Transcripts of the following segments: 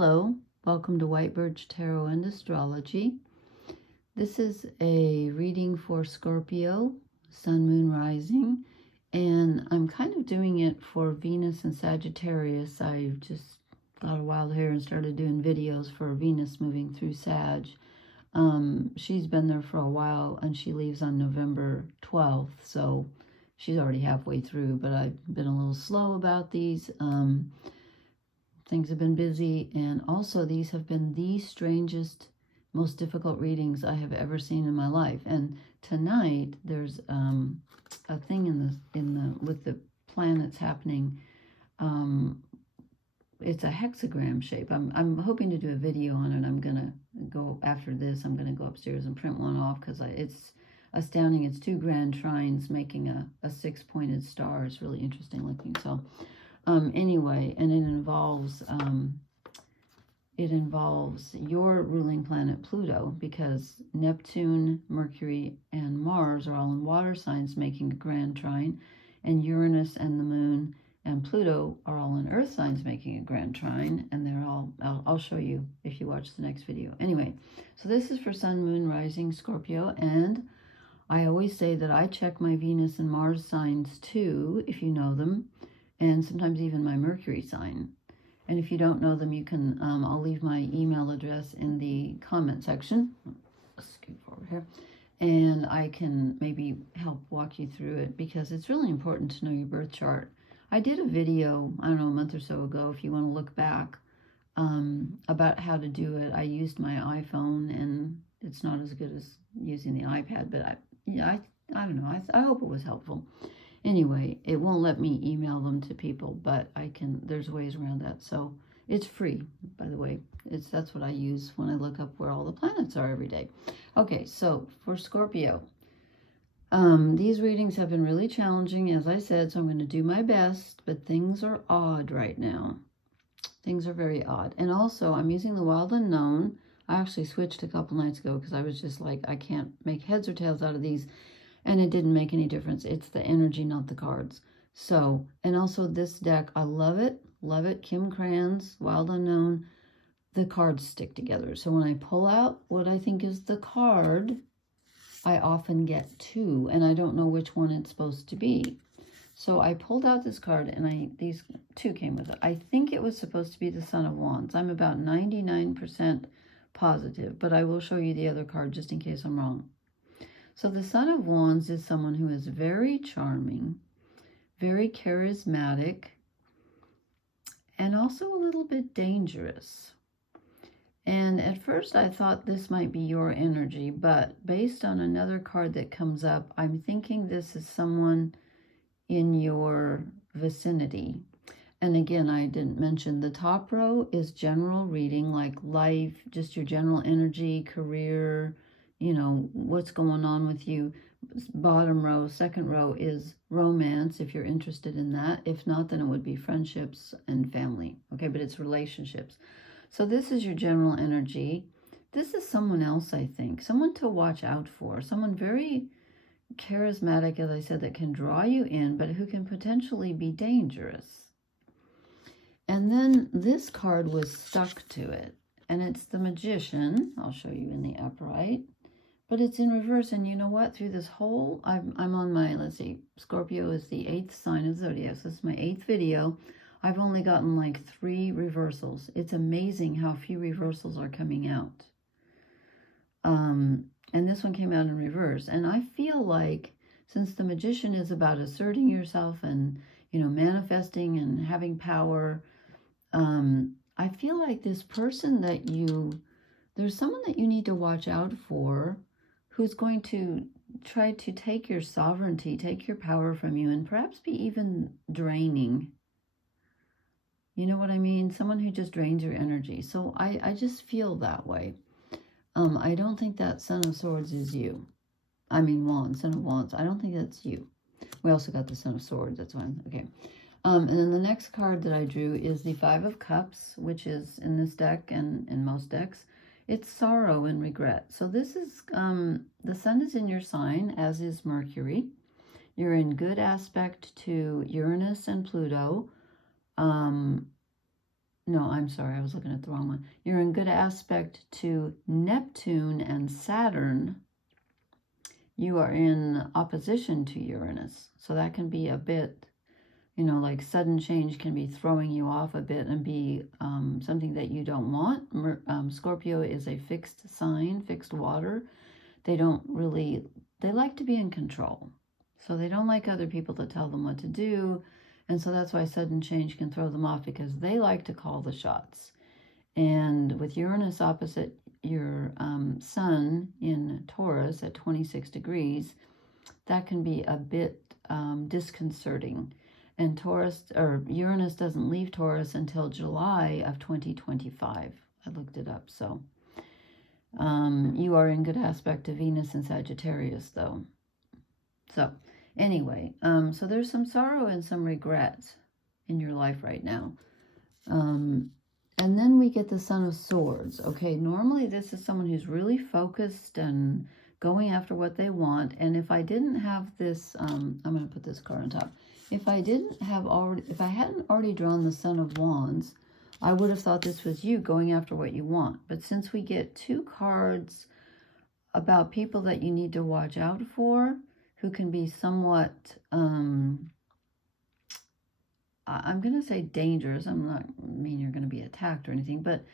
Hello, welcome to White Birch Tarot and Astrology. This is a reading for Scorpio, Sun, Moon, Rising, and I'm kind of doing it for Venus and Sagittarius. I just got a wild hair and started doing videos for Venus moving through Sag. She's been there for a while and she leaves on November 12th, so she's already halfway through, but I've been a little slow about these. Things have been busy, and also these have been the strangest, most difficult readings I have ever seen in my life. And tonight there's a thing with the planets happening. It's a hexagram shape. I'm hoping to do a video on it. I'm gonna go after this. I'm gonna go upstairs and print one off because it's astounding. It's 2 grand trines making a 6-pointed star. It's really interesting looking. So. Anyway, and it involves your ruling planet Pluto, because Neptune, Mercury, and Mars are all in water signs making a grand trine, and Uranus and the Moon and Pluto are all in earth signs making a grand trine, and they're all, I'll show you if you watch the next video. Anyway, so this is for Sun, Moon, Rising, Scorpio, and I always say that I check my Venus and Mars signs too, if you know them, and sometimes even my Mercury sign. And if you don't know them, you can, I'll leave my email address in the comment section. Let's scoot forward here. And I can maybe help walk you through it, because it's really important to know your birth chart. I did a video, I don't know, a month or so ago, if you want to look back, about how to do it. I used my iPhone, and it's not as good as using the iPad, but I don't know, I hope it was helpful. Anyway, it won't let me email them to people, but I can, there's ways around that. So it's free, by the way. That's what I use when I look up where all the planets are every day. Okay, so for Scorpio, these readings have been really challenging, as I said, so I'm going to do my best, but things are odd right now. Things are very odd. And also, I'm using the Wild Unknown. I actually switched a couple nights ago because I was just like, I can't make heads or tails out of these. And it didn't make any difference. It's the energy, not the cards. So, and also this deck, I love it. Love it. Kim Cran's Wild Unknown. The cards stick together. So when I pull out what I think is the card, I often get 2. And I don't know which one it's supposed to be. So I pulled out this card, and these 2 came with it. I think it was supposed to be the Son of Wands. I'm about 99% positive. But I will show you the other card just in case I'm wrong. So the Son of Wands is someone who is very charming, very charismatic, and also a little bit dangerous. And at first I thought this might be your energy, but based on another card that comes up, I'm thinking this is someone in your vicinity. And again, I didn't mention the top row is general reading, like life, just your general energy, career, you know, what's going on with you. Bottom row, second row is romance, if you're interested in that. If not, then it would be friendships and family. Okay, but it's relationships. So this is your general energy. This is someone else, I think. Someone to watch out for. Someone very charismatic, as I said, that can draw you in, but who can potentially be dangerous. And then this card was stuck to it. And it's the Magician. I'll show you in the upright. But it's in reverse, and you know what? Through this whole, I'm on my, let's see, Scorpio is the 8th sign of the zodiac. So this is my 8th video. I've only gotten like 3 reversals. It's amazing how few reversals are coming out. And this one came out in reverse. And I feel like, since the Magician is about asserting yourself and, you know, manifesting and having power, I feel like this person that there's someone that you need to watch out for, who's going to try to take your sovereignty, take your power from you, and perhaps be even draining. You know what I mean? Someone who just drains your energy. So I just feel that way. I don't think that Son of Swords is you. I mean, Wands, Son of Wands. I don't think that's you. We also got the Son of Swords. That's one. Okay. And then the next card that I drew is the 5 of Cups, which is in this deck and in most decks. It's sorrow and regret. So this is, the Sun is in your sign, as is Mercury. You're in good aspect to Uranus and Pluto. no, I'm sorry, I was looking at the wrong one. You're in good aspect to Neptune and Saturn. You are in opposition to Uranus. So that can be a bit, you know, like sudden change can be throwing you off a bit and be something that you don't want. Scorpio is a fixed sign, fixed water. They like to be in control. So they don't like other people to tell them what to do. And so that's why sudden change can throw them off, because they like to call the shots. And with Uranus opposite your sun in Taurus at 26 degrees, that can be a bit disconcerting. And Uranus doesn't leave Taurus until July of 2025. I looked it up, so you are in good aspect to Venus and Sagittarius, though. So anyway, so there's some sorrow and some regret in your life right now. And then we get the Son of Swords. Okay, normally this is someone who's really focused and going after what they want. And if I didn't have this, I'm going to put this card on top. If I hadn't already drawn the Son of Wands, I would have thought this was you going after what you want. But since we get two cards about people that you need to watch out for, who can be somewhat, I'm going to say dangerous. I'm not mean you're going to be attacked or anything, but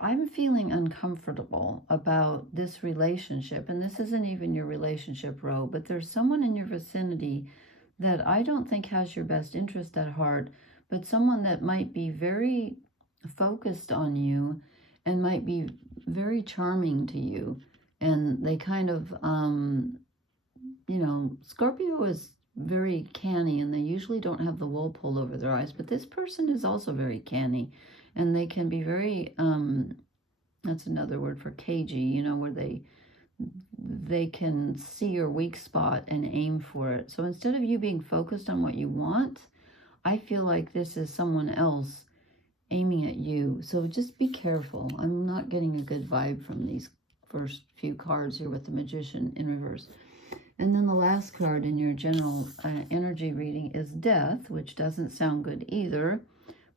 I'm feeling uncomfortable about this relationship. And this isn't even your relationship, Ro, but there's someone in your vicinity that I don't think has your best interest at heart, but someone that might be very focused on you and might be very charming to you. And they kind of, you know, Scorpio is very canny, and they usually don't have the wool pulled over their eyes, but this person is also very canny, and they can be very, that's another word for cagey, you know, where they can see your weak spot and aim for it. So instead of you being focused on what you want, I feel like this is someone else aiming at you. So just be careful. I'm not getting a good vibe from these first few cards here with the Magician in reverse. And then the last card in your general energy reading is Death, which doesn't sound good either.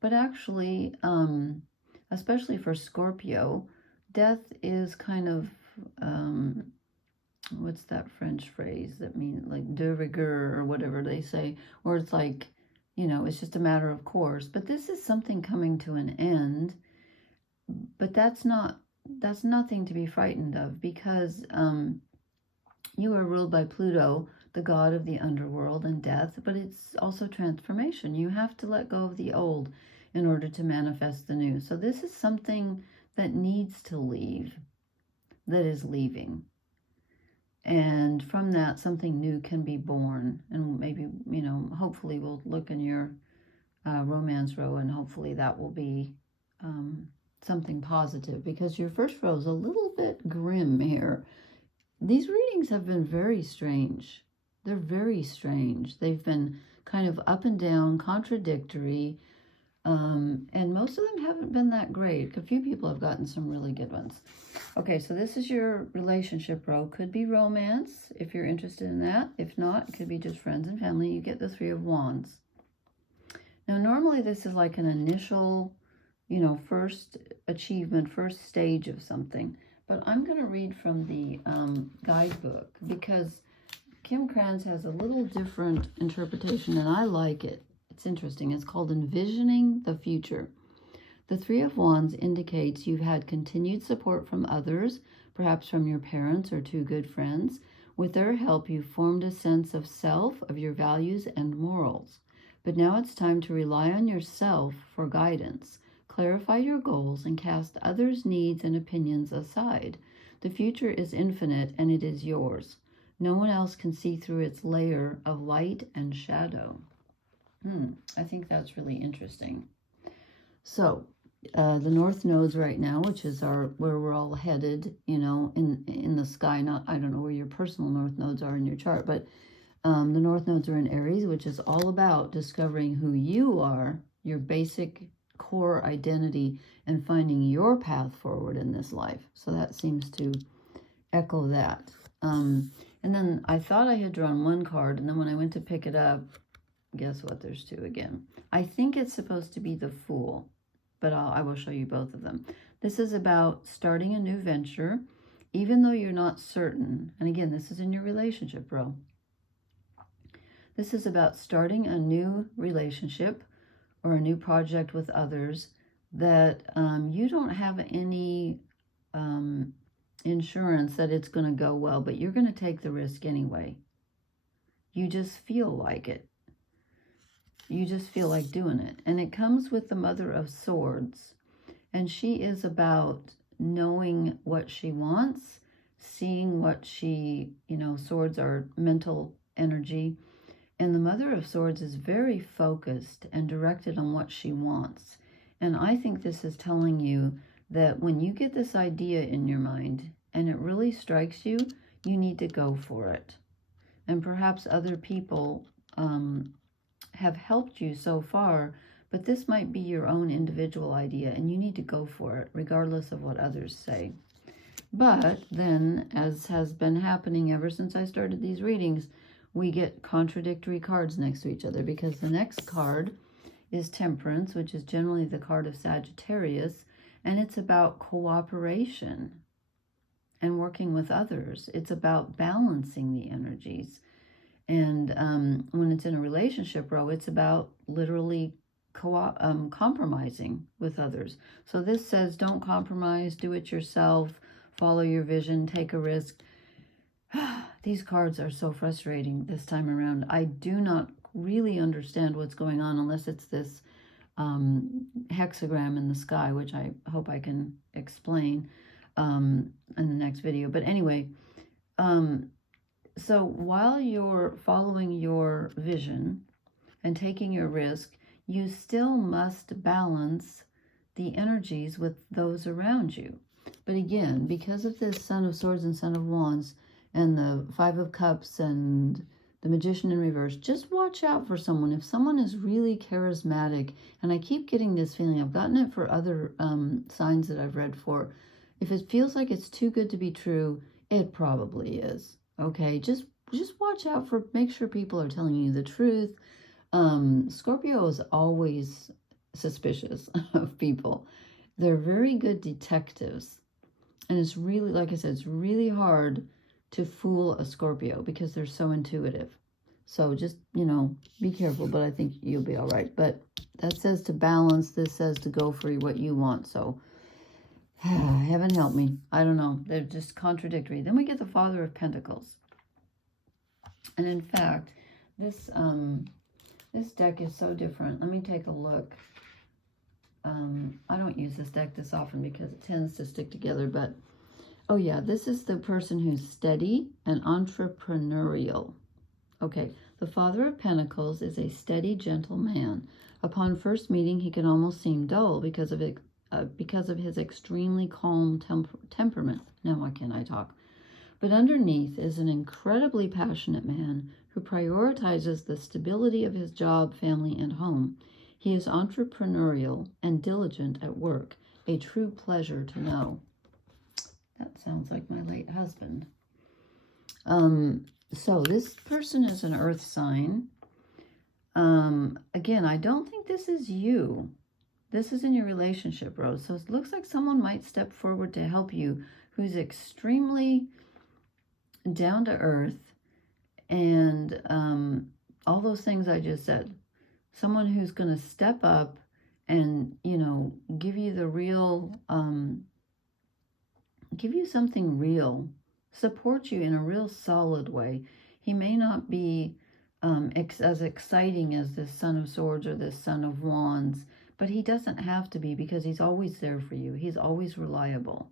But actually, especially for Scorpio, death is kind of, what's that French phrase that means like de rigueur or whatever they say, or it's like, you know, it's just a matter of course. But this is something coming to an end. But that's nothing to be frightened of, because you are ruled by Pluto, the god of the underworld and death, but it's also transformation. You have to let go of the old in order to manifest the new. So this is something that needs to leave, that is leaving. And from that, something new can be born. And maybe, you know, hopefully we'll look in your romance row, and hopefully that will be something positive, because your first row is a little bit grim here. These readings have been very strange. They're very strange. They've been kind of up and down, contradictory, and most of them haven't been that great. A few people have gotten some really good ones. Okay, so this is your relationship row. Could be romance, if you're interested in that. If not, it could be just friends and family. You get the Three of Wands. Now, normally this is like an initial, you know, first achievement, first stage of something. But I'm going to read from the guidebook, because Kim Krans has a little different interpretation, and I like it. It's interesting. It's called Envisioning the Future. The Three of Wands indicates you've had continued support from others, perhaps from your parents or two good friends. With their help, you've formed a sense of self, of your values and morals. But now it's time to rely on yourself for guidance. Clarify your goals and cast others' needs and opinions aside. The future is infinite, and it is yours. No one else can see through its layer of light and shadow. I think that's really interesting. So, the North Nodes right now, which is where we're all headed, you know, in the sky. I don't know where your personal North Nodes are in your chart, but the North Nodes are in Aries, which is all about discovering who you are, your basic core identity, and finding your path forward in this life. So that seems to echo that. And then I thought I had drawn one card, and then when I went to pick it up, guess what? There's two again. I think it's supposed to be the Fool, but I will show you both of them. This is about starting a new venture, even though you're not certain. And again, this is in your relationship, bro. This is about starting a new relationship or a new project with others that you don't have any insurance that it's going to go well, but you're going to take the risk anyway. You just feel like it. You just feel like doing it. And it comes with the Mother of Swords. And she is about knowing what she wants, seeing what she, swords are mental energy. And the Mother of Swords is very focused and directed on what she wants. And I think this is telling you that when you get this idea in your mind and it really strikes you, you need to go for it. And perhaps other people have helped you so far, but this might be your own individual idea and you need to go for it, regardless of what others say. But then, as has been happening ever since I started these readings, we get contradictory cards next to each other, because the next card is Temperance, which is generally the card of Sagittarius, and it's about cooperation and working with others. It's about balancing the energies. And when it's in a relationship, bro, it's about literally compromising with others. So this says, don't compromise, do it yourself, follow your vision, take a risk. These cards are so frustrating this time around. I do not really understand what's going on unless it's this hexagram in the sky, which I hope I can explain in the next video. But anyway, so while you're following your vision and taking your risk, you still must balance the energies with those around you. But again, because of this Son of Swords and Son of Wands and the Five of Cups and the Magician in reverse, just watch out for someone. If someone is really charismatic, and I keep getting this feeling, I've gotten it for other signs that I've read for, if it feels like it's too good to be true, it probably is. Okay, just watch out for, make sure people are telling you the truth. Scorpio is always suspicious of people. They're very good detectives. And it's really, like I said, it's really hard to fool a Scorpio because they're so intuitive. So just, be careful, but I think you'll be all right. But that says to balance. This says to go for what you want. So heaven help me. I don't know. They're just contradictory. Then we get the Father of Pentacles. And in fact, this deck is so different. Let me take a look. I don't use this deck this often because it tends to stick together, but oh yeah, this is the person who's steady and entrepreneurial. Okay, the Father of Pentacles is a steady, gentle man. Upon first meeting, he can almost seem dull because of his extremely calm temperament. Now, why can't I talk? But underneath is an incredibly passionate man who prioritizes the stability of his job, family, and home. He is entrepreneurial and diligent at work, a true pleasure to know. That sounds like my late husband. So this person is an earth sign. Again, I don't think this is you. This is in your relationship, Rose. So it looks like someone might step forward to help you who's extremely down to earth and all those things I just said. Someone who's going to step up and, give you the real, give you something real, support you in a real solid way. He may not be as exciting as this Son of Swords or this Son of Wands, but he doesn't have to be because he's always there for you. He's always reliable.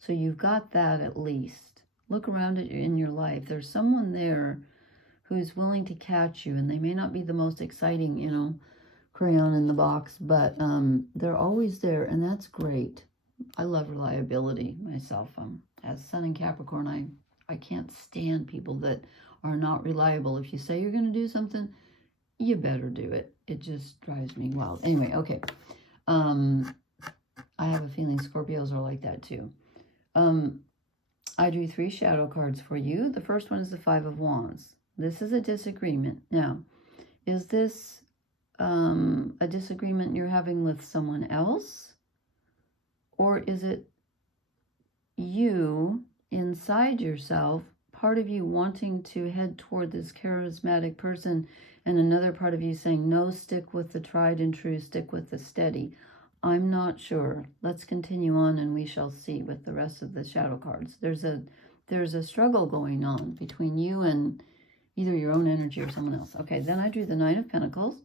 So you've got that at least. Look around in your life. There's someone there who's willing to catch you, and they may not be the most exciting, crayon in the box, but they're always there, and that's great. I love reliability myself. As Sun in Capricorn, I can't stand people that are not reliable. If you say you're going to do something, you better do it. It just drives me wild. Anyway, okay. I have a feeling Scorpios are like that too. I drew 3 shadow cards for you. The first one is the Five of Wands. This is a disagreement. Now, is this a disagreement you're having with someone else? Or is it you inside yourself, part of you wanting to head toward this charismatic person and another part of you saying, no, stick with the tried and true, stick with the steady? I'm not sure. Let's continue on and we shall see with the rest of the shadow cards. There's a struggle going on between you and either your own energy or someone else. Okay, then I drew the Nine of Pentacles.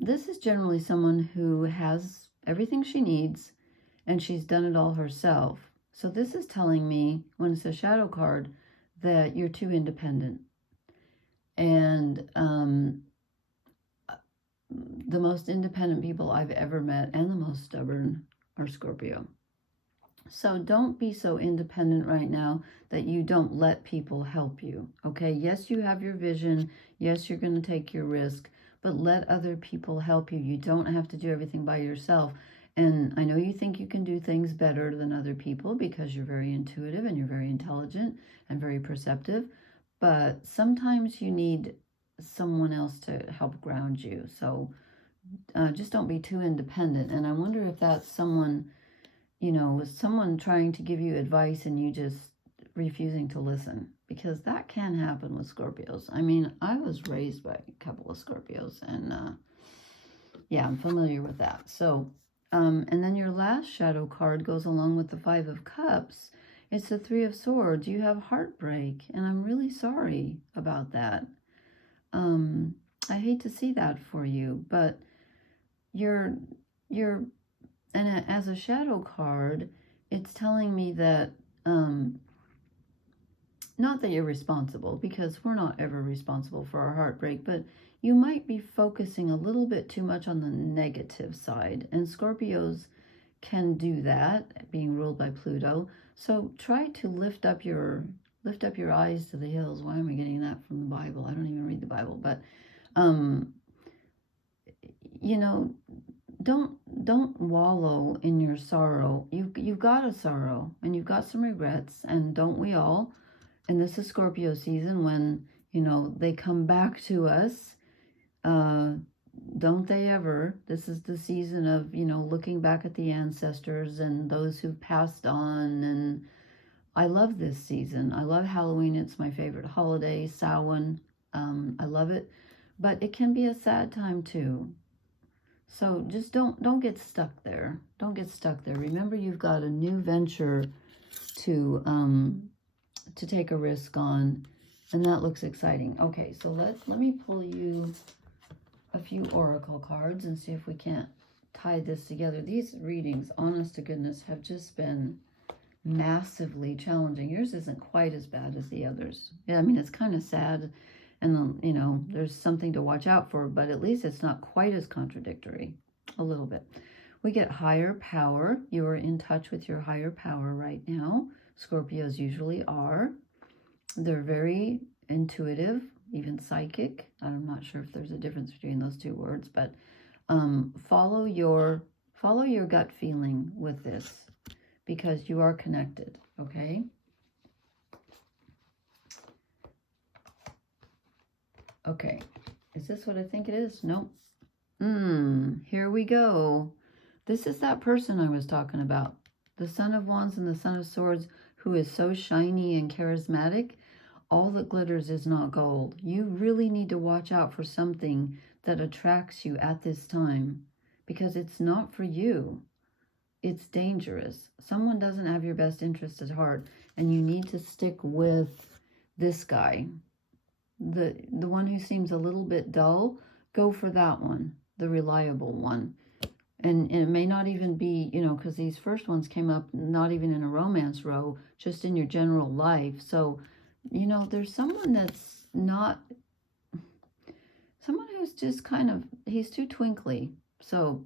This is generally someone who has everything she needs and she's done it all herself. So this is telling me, when it's a shadow card, that you're too independent. And the most independent people I've ever met and the most stubborn are Scorpio. So don't be so independent right now that you don't let people help you, okay? Yes, you have your vision. Yes, you're going to take your risk, but let other people help you. You don't have to do everything by yourself. And I know you think you can do things better than other people because you're very intuitive and you're very intelligent and very perceptive, but sometimes you need someone else to help ground you. So just don't be too independent. And I wonder if that's someone, you know, someone trying to give you advice and you just refusing to listen, because that can happen with Scorpios. I mean, I was raised by a couple of Scorpios, and yeah, I'm familiar with that. So, and then your last shadow card goes along with the Five of Cups. It's the Three of Swords. You have heartbreak, and I'm really sorry about that. I hate to see that for you, but and as a shadow card, it's telling me that, not that you're responsible, because we're not ever responsible for our heartbreak, but you might be focusing a little bit too much on the negative side. And Scorpios can do that, being ruled by Pluto. So try to lift up your eyes to the hills. Why am I getting that from the Bible? I don't even read the Bible, but you know, don't wallow in your sorrow. You've got a sorrow and you've got some regrets, and don't we all? And this is Scorpio season, when, you know, they come back to us. Don't they ever? This is the season of, you know, looking back at the ancestors and those who've passed on. And I love this season. I love Halloween. It's my favorite holiday. Samhain. I love it. But it can be a sad time too. So just don't get stuck there. Don't get stuck there. Remember, you've got a new venture to take a risk on, and that looks exciting. Okay, so let me pull you a few oracle cards and see if we can't tie this together. These readings, honest to goodness, have just been massively challenging. Yours isn't quite as bad as the others. Yeah, I mean, it's kind of sad, and you know, there's something to watch out for, but at least it's not quite as contradictory. A little bit. We get higher power. You are in touch with your higher power right now. Scorpios usually are. They're very intuitive, even psychic. I'm not sure if there's a difference between those two words, but follow your gut feeling with this, because you are connected, okay? Okay, is this what I think it is? Nope. Here we go. This is that person I was talking about. The Son of Wands and the Son of Swords, who is so shiny and charismatic. All that glitters is not gold. You really need to watch out for something that attracts you at this time, because it's not for you. It's dangerous. Someone doesn't have your best interest at heart, and you need to stick with this guy. The one who seems a little bit dull, go for that one, the reliable one. And it may not even be, you know, because these first ones came up not even in a romance row, just in your general life. So, you know, there's someone that's not, someone who's just kind of, he's too twinkly. So,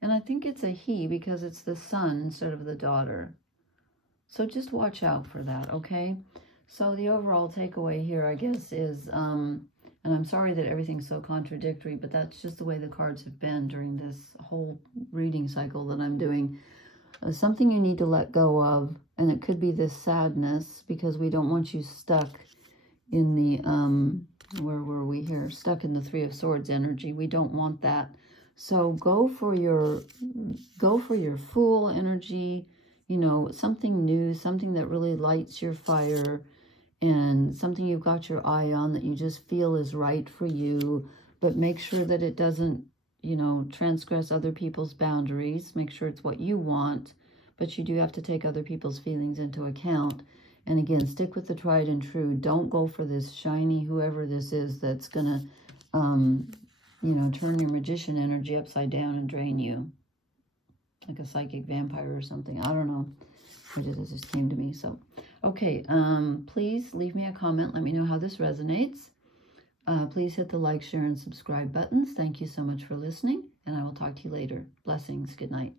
and I think it's a he, because it's the son instead of the daughter. So just watch out for that, okay? So the overall takeaway here, I guess, is, and I'm sorry that everything's so contradictory, but that's just the way the cards have been during this whole reading cycle that I'm doing. Something you need to let go of, and it could be this sadness, because we don't want you stuck in the Where were we here? Stuck in the Three of Swords energy. We don't want that. So go for your Fool energy, you know, something new, something that really lights your fire, and something you've got your eye on that you just feel is right for you. But make sure that it doesn't, you know, transgress other people's boundaries. Make sure it's what you want, but you do have to take other people's feelings into account. And again, stick with the tried and true. Don't go for this shiny, whoever this is, that's gonna, you know, turn your magician energy upside down and drain you. Like a psychic vampire or something. I don't know what it is. Just came to me. So, okay. Please leave me a comment. Let me know how this resonates. Please hit the like, share, and subscribe buttons. Thank you so much for listening, and I will talk to you later. Blessings. Good night.